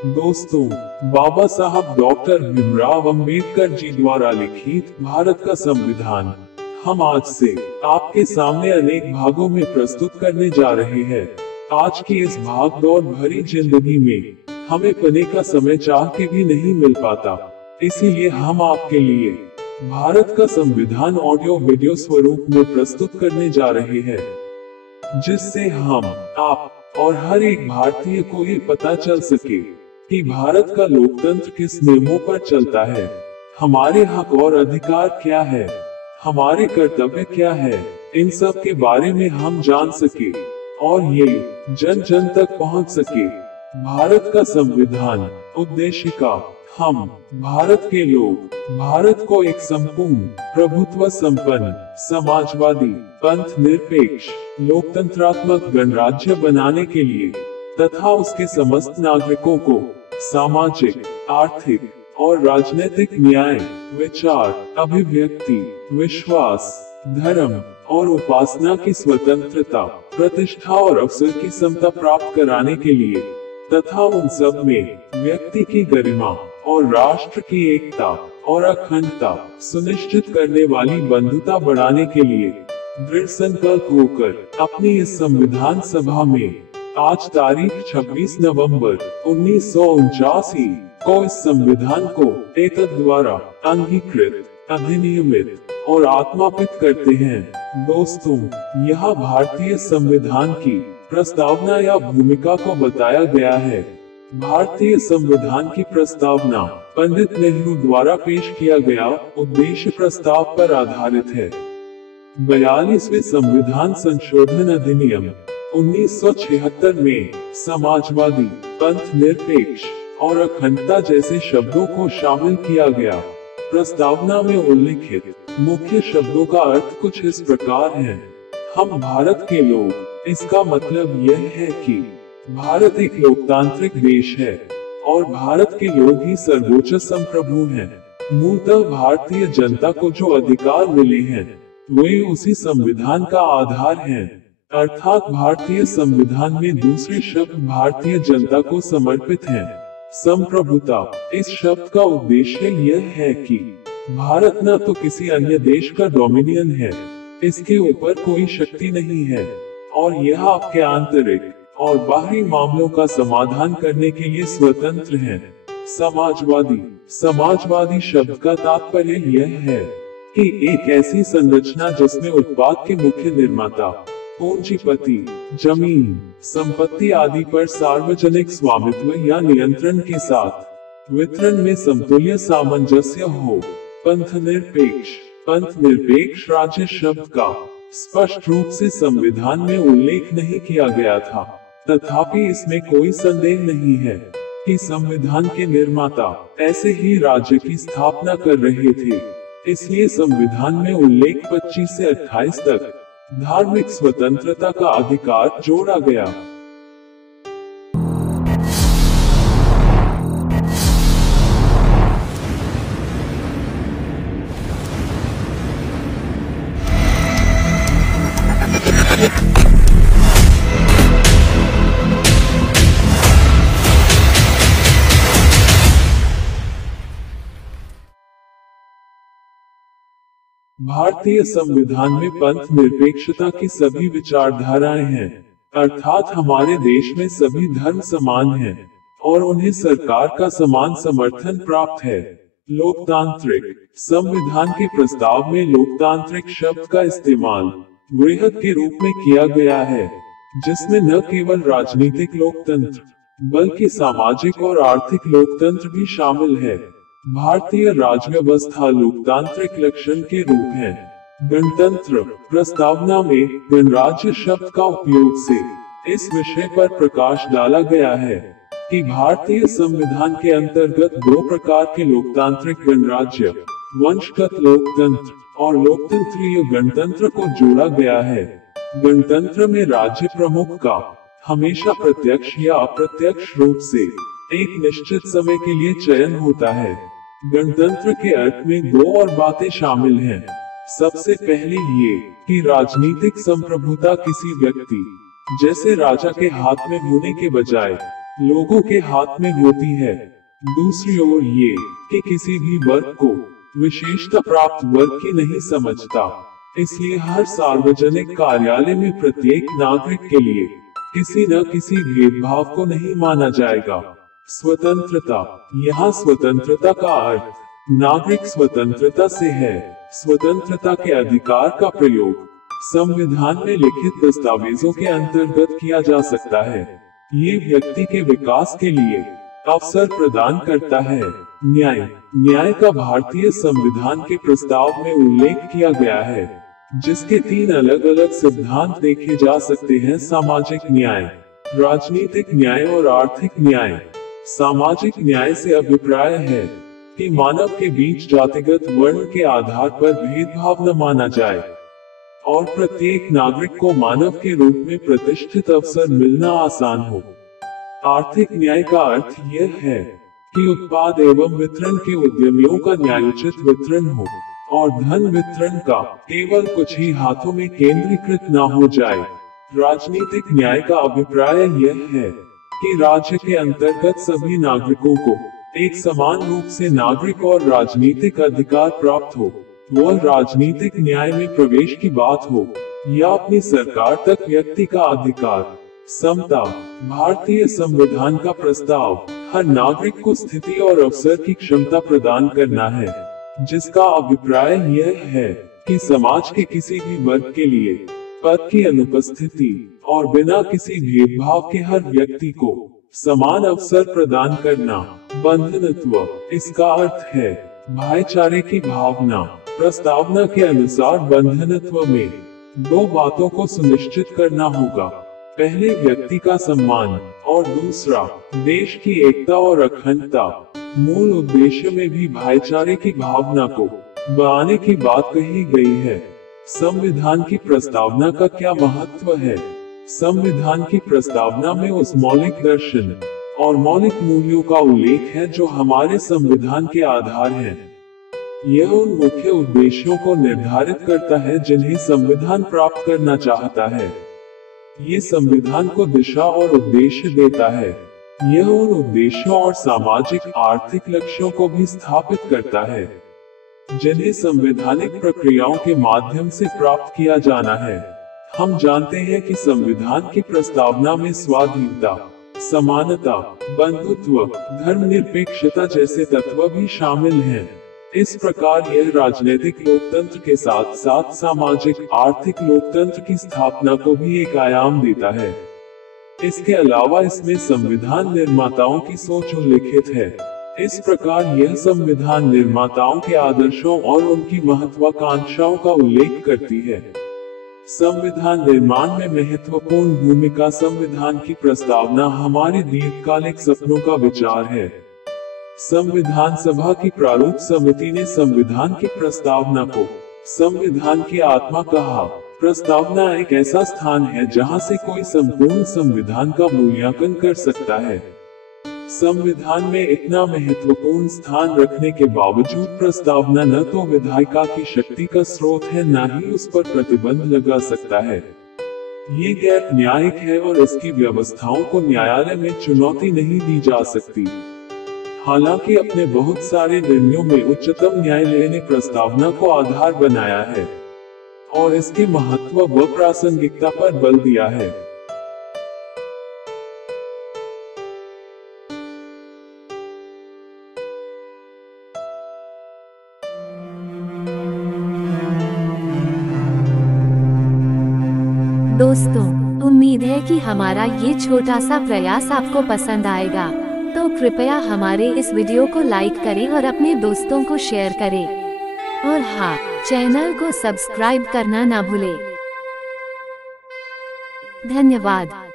दोस्तों, बाबा साहब डॉक्टर भीमराव अंबेडकर जी द्वारा लिखित भारत का संविधान हम आज से आपके सामने अनेक भागों में प्रस्तुत करने जा रहे हैं। आज की इस भागदौड़ भरी जिंदगी में हमें पने का समय चाह के भी नहीं मिल पाता, इसीलिए हम आपके लिए भारत का संविधान ऑडियो वीडियो स्वरूप में प्रस्तुत करने जा रहे हैं, जिससे हम, आप और हर एक भारतीय को ये पता चल सके कि भारत का लोकतंत्र किस नियमों पर चलता है, हमारे हक और अधिकार क्या है, हमारे कर्तव्य क्या है, इन सब के बारे में हम जान सके और ये जन जन तक पहुंच सके। भारत का संविधान उद्देश्य का हम भारत के लोग भारत को एक संपूर्ण प्रभुत्व संपन्न समाजवादी पंथ निरपेक्ष लोकतंत्रात्मक गणराज्य बनाने के लिए तथा उसके समस्त नागरिकों को सामाजिक, आर्थिक और राजनीतिक न्याय, विचार, अभिव्यक्ति, विश्वास, धर्म और उपासना की स्वतंत्रता, प्रतिष्ठा और अवसर की समता प्राप्त कराने के लिए तथा उन सब में व्यक्ति की गरिमा और राष्ट्र की एकता और अखंडता सुनिश्चित करने वाली बंधुता बढ़ाने के लिए दृढ़ संकल्प होकर अपनी इस संविधान सभा में आज तारीख 26 नवंबर 1949 को इस संविधान को एतद द्वारा अंगीकृत, अधिनियमित और आत्मापित करते हैं। दोस्तों, यह भारतीय संविधान की प्रस्तावना या भूमिका को बताया गया है। भारतीय संविधान की प्रस्तावना पंडित नेहरू द्वारा पेश किया गया उद्देश्य प्रस्ताव पर आधारित है। 42वें संविधान संशोधन अधिनियम 1976 में समाजवादी, पंथ निरपेक्ष और अखंडता जैसे शब्दों को शामिल किया गया। प्रस्तावना में उल्लिखित मुख्य शब्दों का अर्थ कुछ इस प्रकार है। हम भारत के लोग, इसका मतलब यह है कि भारत एक लोकतांत्रिक देश है और भारत के लोग ही सर्वोच्च संप्रभु हैं। मूलतः भारतीय जनता को जो अधिकार मिले हैं वे उसी संविधान का आधार हैं। अर्थात भारतीय संविधान में दूसरे शब्द भारतीय जनता को समर्पित हैं। संप्रभुता इस शब्द का उद्देश्य यह है कि भारत न तो किसी अन्य देश का डोमिनियन है, इसके ऊपर कोई शक्ति नहीं है और यह आपके आंतरिक और बाहरी मामलों का समाधान करने के लिए स्वतंत्र है। समाजवादी शब्द का तात्पर्य यह है कि एक ऐसी संरचना जिसमें उत्पाद के मुख्य निर्माता, पूंजीपति, जमीन, संपत्ति आदि पर सार्वजनिक स्वामित्व या नियंत्रण के साथ वितरण में समतुल्य सामंजस्य हो। पंथ निरपेक्ष राज्य शब्द का स्पष्ट रूप से संविधान में उल्लेख नहीं किया गया था, तथापि इसमें कोई संदेह नहीं है कि संविधान के निर्माता ऐसे ही राज्य की स्थापना कर रहे थे। इसलिए संविधान में उल्लेख 25 से 28 तक धार्मिक स्वतंत्रता का अधिकार जोड़ा गया। भारतीय संविधान में पंथ निरपेक्षता की सभी विचारधाराएं हैं, अर्थात हमारे देश में सभी धर्म समान हैं और उन्हें सरकार का समान समर्थन प्राप्त है। लोकतांत्रिक संविधान के प्रस्ताव में लोकतांत्रिक शब्द का इस्तेमाल वृहद के रूप में किया गया है, जिसमें न केवल राजनीतिक लोकतंत्र बल्कि सामाजिक और आर्थिक लोकतंत्र भी शामिल है। भारतीय राज्य व्यवस्था लोकतांत्रिक लक्षण के रूप है। गणतंत्र प्रस्तावना में गणराज्य शब्द का उपयोग से इस विषय पर प्रकाश डाला गया है कि भारतीय संविधान के अंतर्गत दो प्रकार के लोकतांत्रिक गणराज्य, वंशगत लोकतंत्र और लोकतंत्रीय गणतंत्र को जोड़ा गया है। गणतंत्र में राज्य प्रमुख का हमेशा प्रत्यक्ष या अप्रत्यक्ष रूप से एक निश्चित समय के लिए चयन होता है। गणतंत्र के अर्थ में दो और बातें शामिल हैं। सबसे पहले ये कि राजनीतिक संप्रभुता किसी व्यक्ति जैसे राजा के हाथ में होने के बजाय लोगों के हाथ में होती है। दूसरी ओर ये कि किसी भी वर्ग को विशेषता प्राप्त वर्ग की नहीं समझता। इसलिए हर सार्वजनिक कार्यालय में प्रत्येक नागरिक के लिए किसी न किसी भेदभाव को नहीं माना जाएगा। स्वतंत्रता। यहाँ स्वतंत्रता का अर्थ नागरिक स्वतंत्रता से है। स्वतंत्रता के अधिकार का प्रयोग संविधान में लिखित दस्तावेजों के अंतर्गत किया जा सकता है। ये व्यक्ति के विकास के लिए अवसर प्रदान करता है। न्याय। न्याय का भारतीय संविधान के प्रस्ताव में उल्लेख किया गया है, जिसके 3 अलग अलग सिद्धांत देखे जा सकते हैं। सामाजिक न्याय, राजनीतिक न्याय और आर्थिक न्याय। सामाजिक न्याय से अभिप्राय है कि मानव के बीच जातिगत वर्ण के आधार पर भेदभाव न माना जाए और प्रत्येक नागरिक को मानव के रूप में प्रतिष्ठित अवसर मिलना आसान हो। आर्थिक न्याय का अर्थ यह है कि उत्पाद एवं वितरण के उद्यमियों का न्यायोचित वितरण हो और धन वितरण का केवल कुछ ही हाथों में केंद्रीकृत न हो जाए। राजनीतिक न्याय का अभिप्राय यह है कि राज्य के अंतर्गत सभी नागरिकों को एक समान रूप से नागरिक और राजनीतिक अधिकार प्राप्त हो। वह राजनीतिक न्याय में प्रवेश की बात हो या अपनी सरकार तक व्यक्ति का अधिकार। समता। भारतीय संविधान का प्रस्ताव हर नागरिक को स्थिति और अवसर की क्षमता प्रदान करना है, जिसका अभिप्राय यह है कि समाज के किसी भी वर्ग के लिए पद की अनुपस्थिति और बिना किसी भेदभाव के हर व्यक्ति को समान अवसर प्रदान करना। बंधुत्व। इसका अर्थ है भाईचारे की भावना। प्रस्तावना के अनुसार बंधुत्व में 2 बातों को सुनिश्चित करना होगा। पहले व्यक्ति का सम्मान और दूसरा देश की एकता और अखंडता। मूल उद्देश्य में भी भाईचारे की भावना को बढ़ाने की बात कही गई है। संविधान की प्रस्तावना का क्या महत्व है? संविधान की प्रस्तावना में उस मौलिक दर्शन और मौलिक मूल्यों का उल्लेख है जो हमारे संविधान के आधार हैं। यह उन मुख्य उद्देश्यों को निर्धारित करता है जिन्हें संविधान प्राप्त करना चाहता है। ये संविधान को दिशा और उद्देश्य देता है। यह उन उद्देश्यों और सामाजिक आर्थिक लक्ष्यों को भी स्थापित करता है जिन्हें संवैधानिक प्रक्रियाओं के माध्यम से प्राप्त किया जाना है। हम जानते हैं कि संविधान की प्रस्तावना में स्वाधीनता, समानता, बंधुत्व, धर्मनिरपेक्षता जैसे तत्व भी शामिल हैं। इस प्रकार यह राजनीतिक लोकतंत्र के साथ साथ सामाजिक आर्थिक लोकतंत्र की स्थापना को भी एक आयाम देता है। इसके अलावा इसमें संविधान निर्माताओं की सोच उल्लिखित है। इस प्रकार यह संविधान निर्माताओं के आदर्शों और उनकी महत्वाकांक्षाओं का उल्लेख करती है। संविधान निर्माण में महत्वपूर्ण भूमिका। संविधान की प्रस्तावना हमारे दीर्घकालिक सपनों का विचार है। संविधान सभा की प्रारूप समिति ने संविधान की प्रस्तावना को संविधान की आत्मा कहा। प्रस्तावना एक ऐसा स्थान है जहां से कोई संपूर्ण संविधान का मूल्यांकन कर सकता है। संविधान में इतना महत्वपूर्ण स्थान रखने के बावजूद प्रस्तावना न तो विधायिका की शक्ति का स्रोत है, न ही उस पर प्रतिबंध लगा सकता है। ये गैर न्यायिक है और इसकी व्यवस्थाओं को न्यायालय में चुनौती नहीं दी जा सकती। हालांकि अपने बहुत सारे निर्णयों में उच्चतम न्यायालय ने प्रस्तावना को आधार बनाया है और इसके महत्व व प्रासंगिकता पर बल दिया है। दोस्तों, उम्मीद है कि हमारा ये छोटा सा प्रयास आपको पसंद आएगा, तो कृपया हमारे इस वीडियो को लाइक करें और अपने दोस्तों को शेयर करें। और हाँ, चैनल को सब्सक्राइब करना ना भूलें। धन्यवाद।